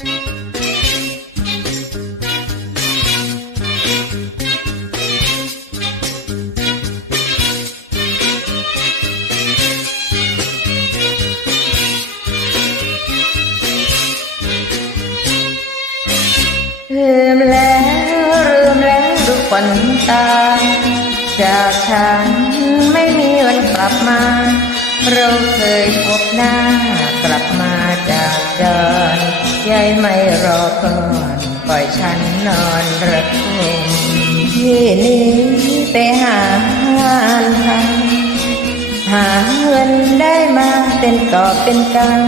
ลืมแล้วลืมแล้วทุกคนตา จากฉันไม่มีวันกลับมา เราเคยพบหน้ากลับมาจากจรยายไม่รอก่อนปล่อยฉันนอนระทมที่นี้ไปหางานทำหาเงินได้มาเป็นกอบเป็นกัน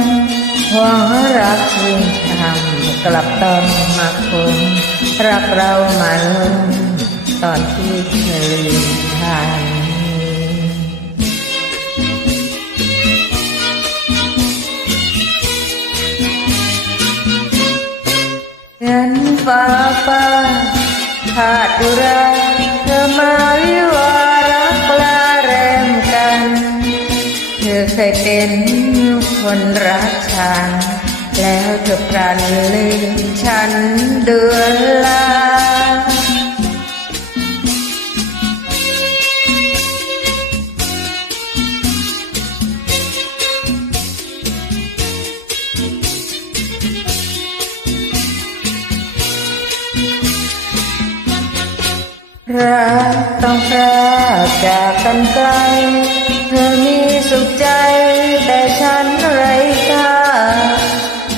หวังรักยิ่งทำกลับต้องมาคมรักเรามาล้มตอนที่เคยทัน ฟ้าฟ้าขาดดุราเธอมาวิวารักลาแรมกัน เธอเคยเป็นคนรักฉัน แล้วเธอพลันลืมฉันเดือนลา รักต้องพรากจากกันไกลเธอมีสุขใจแต่ฉันไร้ค่า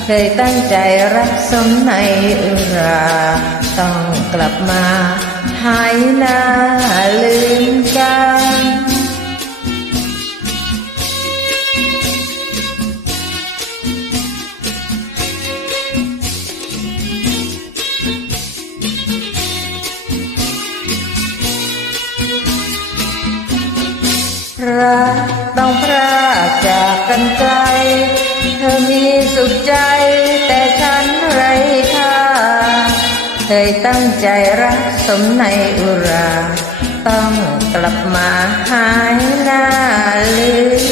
เคยตั้งใจรักสมในอุรา ต้องกลับมาหายหน้าลืม รัต้องพรากจากกันไกล เธอมีสุขใจแต่ฉันไร้ค่าเคยตั้งใจรักสมในอุรา ต้องกลับมาหายหน้าลืม